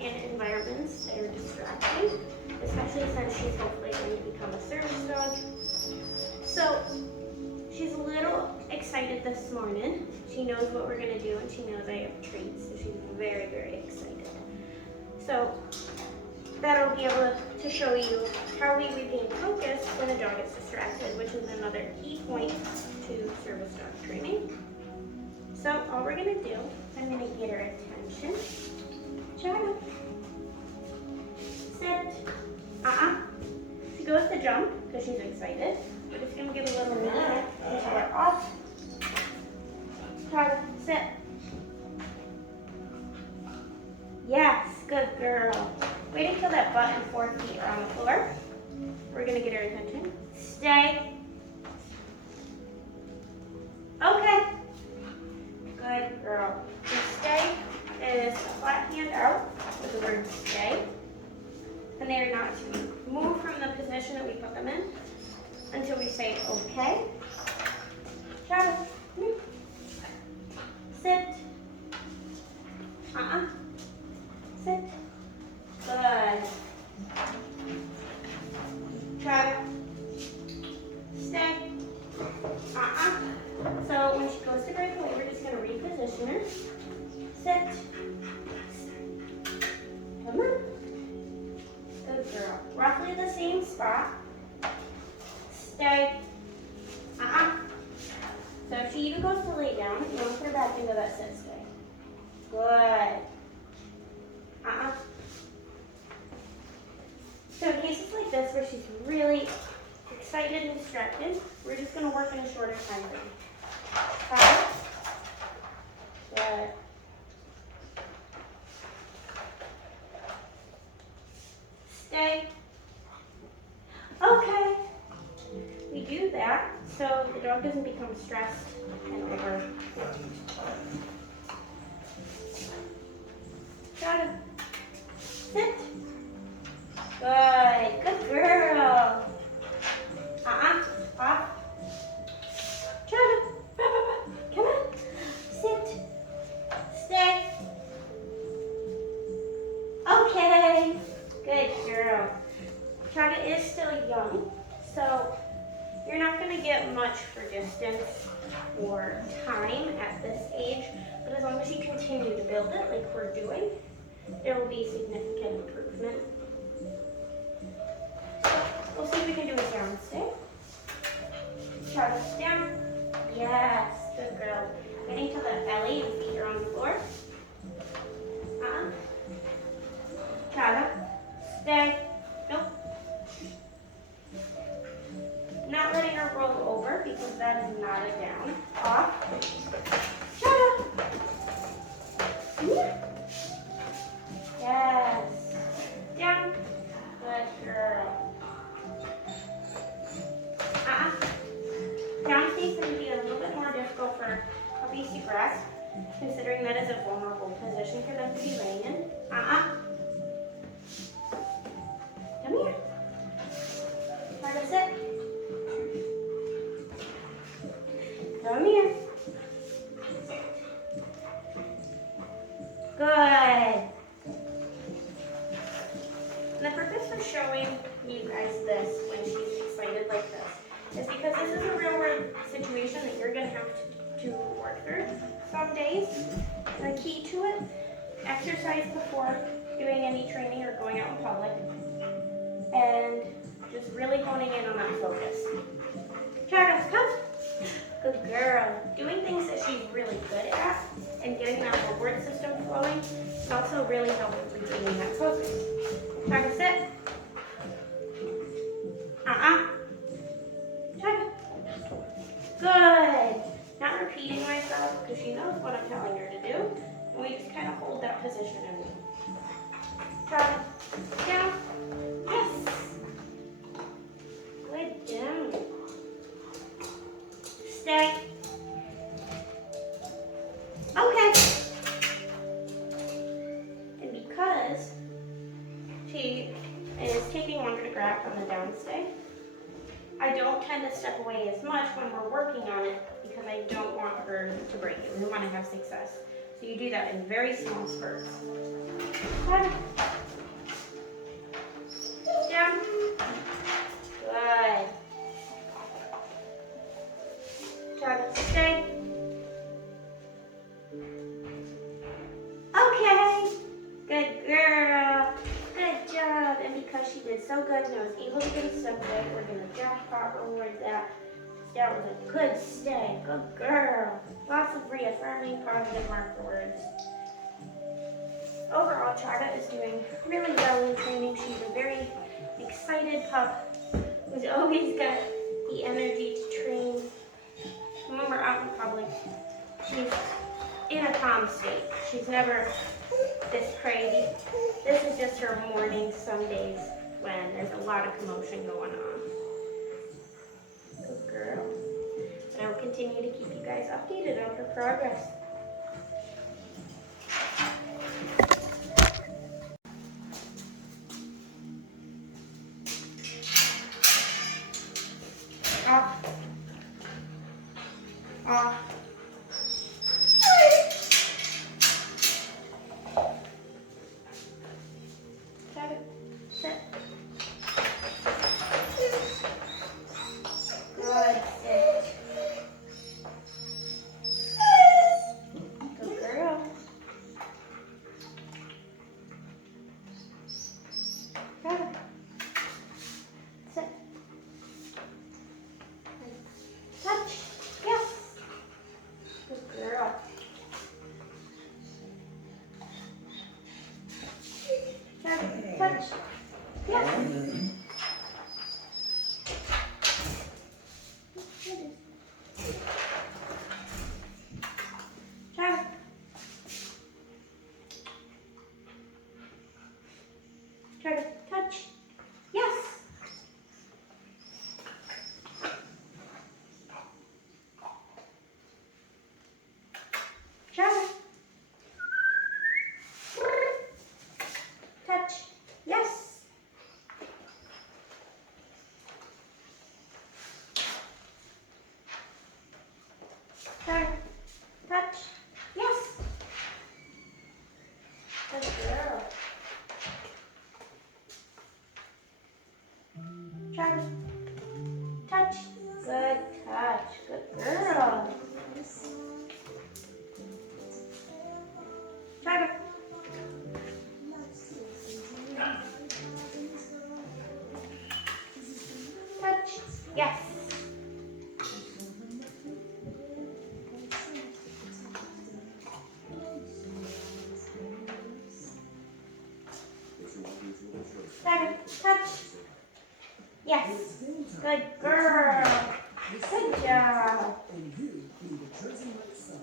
in environments that are distracting, especially since she's hopefully going to become a service dog. So she's a little excited this morning. She knows what we're going to do, and she knows I have treats, so she's very, very excited. So that'll be able to show you how we regain focus when a dog is distracted, which is another key point to service dog training. So all we're going to do, I'm going to get her attention. Chaga. Sit. She goes to jump because she's excited. We're just going to give a little minute until we're off. Chaga, sit. Yes, good girl. Wait until that butt and 4 feet are on the floor. We're going to get her attention. Stay. Okay. Good girl. The stay is a flat hand out with the word stay. And they are not to move from the position that we put them in until we say okay. Chaga, come here. Sit. Sit. Good. Chaga. Stay. So when she goes to break away, we're just going to reposition her. Sit. Come on. Good girl. Roughly the same spot. Stay. So if she even goes to lay down, you want to put her back into that sit stay. Good. So in cases like this where she's really excited and distracted, we're just going to work in a shorter time frame. Good. Stay. Okay. We do that so the dog doesn't become stressed and overwhelmed. Chaga. Sit. Good. Good girl. Off. Chaga. Come on. Sit. Stay. Okay. Good girl. Chaga is still young, so you're not going to get much for distance or time at this age, but as long as you continue to build it like we're doing, there will be significant improvement. We'll see if we can do a down stay. Chaga, down. Yes, good girl. Getting to the belly and feet are on the floor. Chaga, stay. Nope. Not letting her roll over because that is not a down. Off. Chaga. Yeah. Yes. Down. Good girl. Down stays going to be a little bit more difficult for puppies to grasp, considering that is a vulnerable position for them to be laying in. Come here. Try to sit. Come here. Good. And the purpose of showing you guys this when she's excited like this is because this is a real world situation that you're going to have to work through some days. The key to it, exercise before doing any training or going out in public, and just really honing in on that focus. Chaga, come. Good girl. Doing things that she's really good at and getting that reward system flowing is also really helping retaining that focus. Chaga, sit. Chaga. Good. Not repeating myself because she knows what I'm telling her to do. And we just kind of hold that position and wait. Chaga. Down. Yes. Good down. Stay. Okay. And because she is taking longer to grab on the down stay, I don't tend to step away as much when we're working on it because I don't want her to break it. We want to have success. So you do that in very small spurts. Good. Down. Good. Chaga, stay. Okay. Good girl. Good job. And because she did so good and I was able to get a subject, we're going to jackpot reward that. That was a good stay. Good girl. Lots of reaffirming positive marker words. Overall, Chaga is doing really well in training. She's a very excited pup who's always got the energy to train. When we're out in public, she's in a calm state. She's never this crazy. This is just her morning some days when there's a lot of commotion going on. Good girl. And I will continue to keep you guys updated on her progress. Off. Off. Got it. Sit. Good. Sit. Good girl. Got it. Sit. Touch. Yes. Good girl. Touch. Touch. Yes. Chaga. Chaga. Touch. Yes. Chaga. Touch. Yes. Chaga. Touch. Yes. Good girl. Chaga. Touch. Good touch. Good girl. Chaga. Touch. Yes. Chaga. Touch. Yes. Good girl. Good job. And you need a Jersey Mike's son.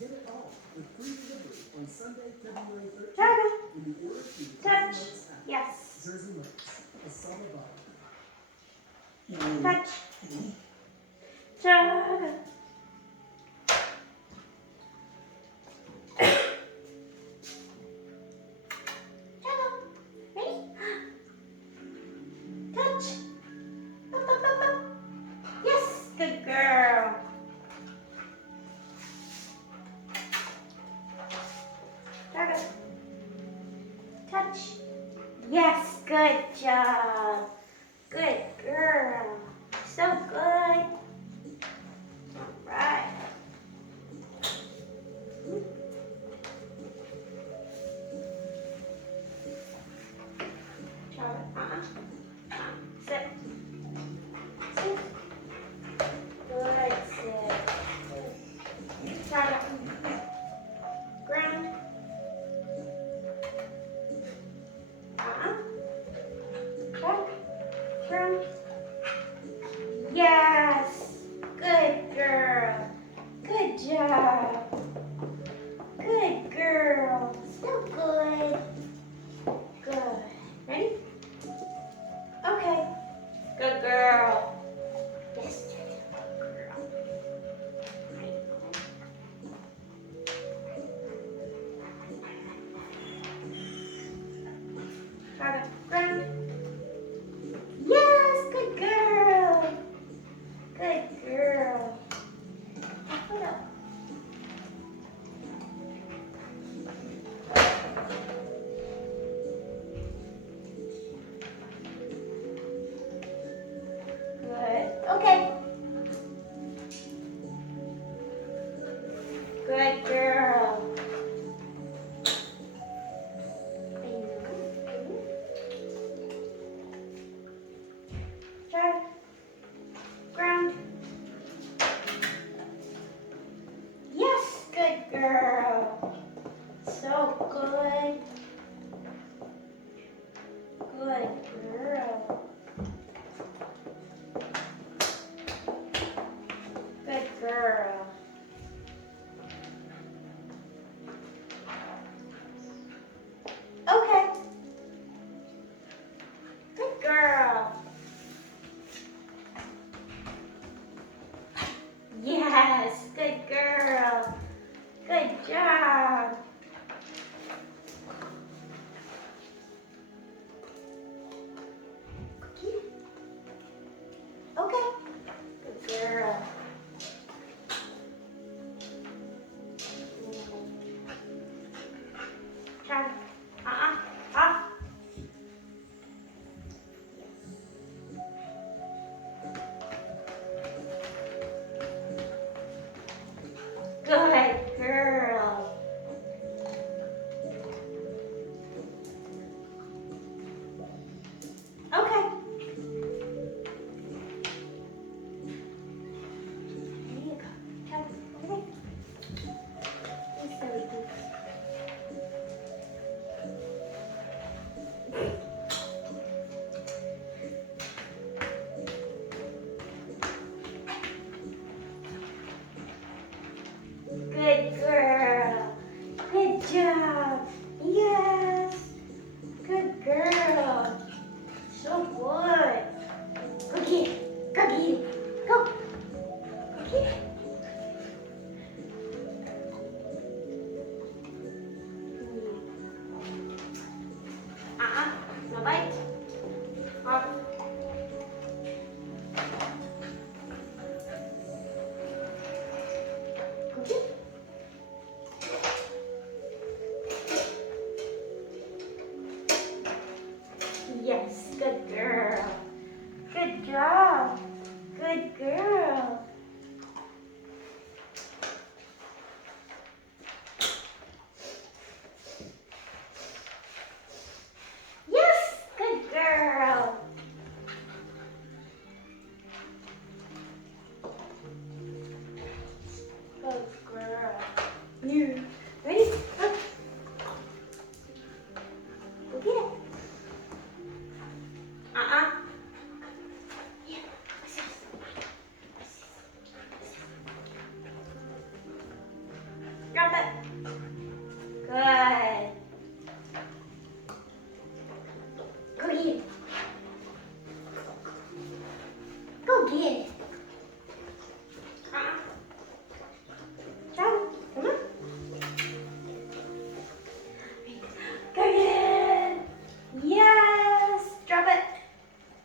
Get it all with free delivery on Sunday, February 13th. Chaga. When you order through the Touch. Jersey Mike's app. Yes. Jersey Mike's, a summer vibe. Touch. Chaga. Chaga. Ready? Touch. Up, up, up, up. Yes. Good girl. Chaga. Touch. Yes. Good job. Good girl. So good. All right. Chaga. Sit. Sit. Good. Sit. Chaga. Ground. Chaga. Ground. Yes. Good girl. Good job. Good girl. Still good. Good. Ready? Okay. Good girl. Yes, good girl. Got it. Ground. Yes, good girl. Good girl. Put up. Okay. Good girl. Try. Ground. Yes, good girl. So good. Good girl. Good girl. Okay. Good girl. Yes, good girl. Good job. Okay. Good girl. Try. Off. Good girl. Okay. There you go. Try. Okay. You're silly goose. Good girl. Good job. Yes. Good girl. So good. Go get it. Go get it. Go. Go get it. No bite. Off. Go get it. Yes, good girl. Good job. Good girl. Yes, good girl. Good girl. You ready? Go. Go get it. Yeah. Drop it. Good. Go get it. Go get it. Drop it. Come on. Good. Yes. Drop it.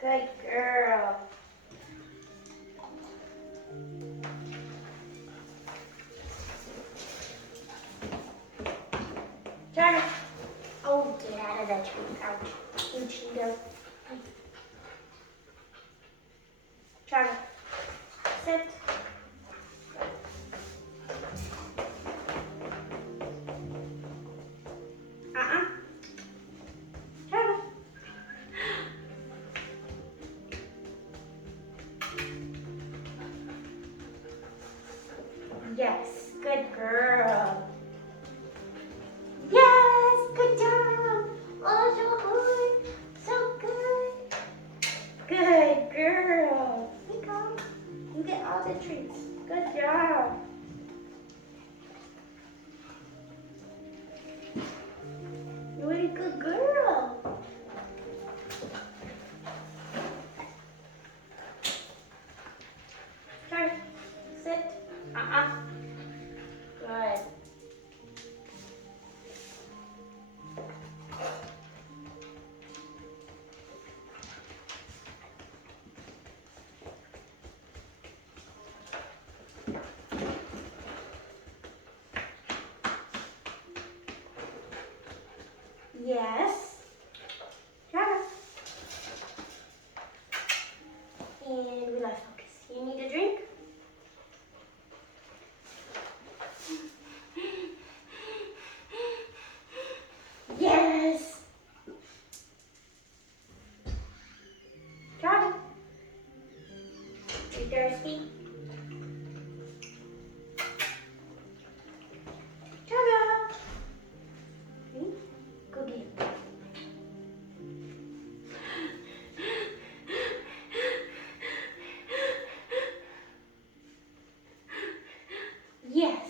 Good girl. Chaga. Oh, get out of the tree. Ouch. You Cheeto. Chaga. Sit. Chaga. Yes, good girl. Yes, good job. Oh, so good. So good. Good girl. Here you go. You get all the treats. Good job. You're a good girl. Turn. Sit. Good. Yes. Travis. And we lost focus. You need a drink? Yes! Chaga, you thirsty? Chaga! Go get it. Yes.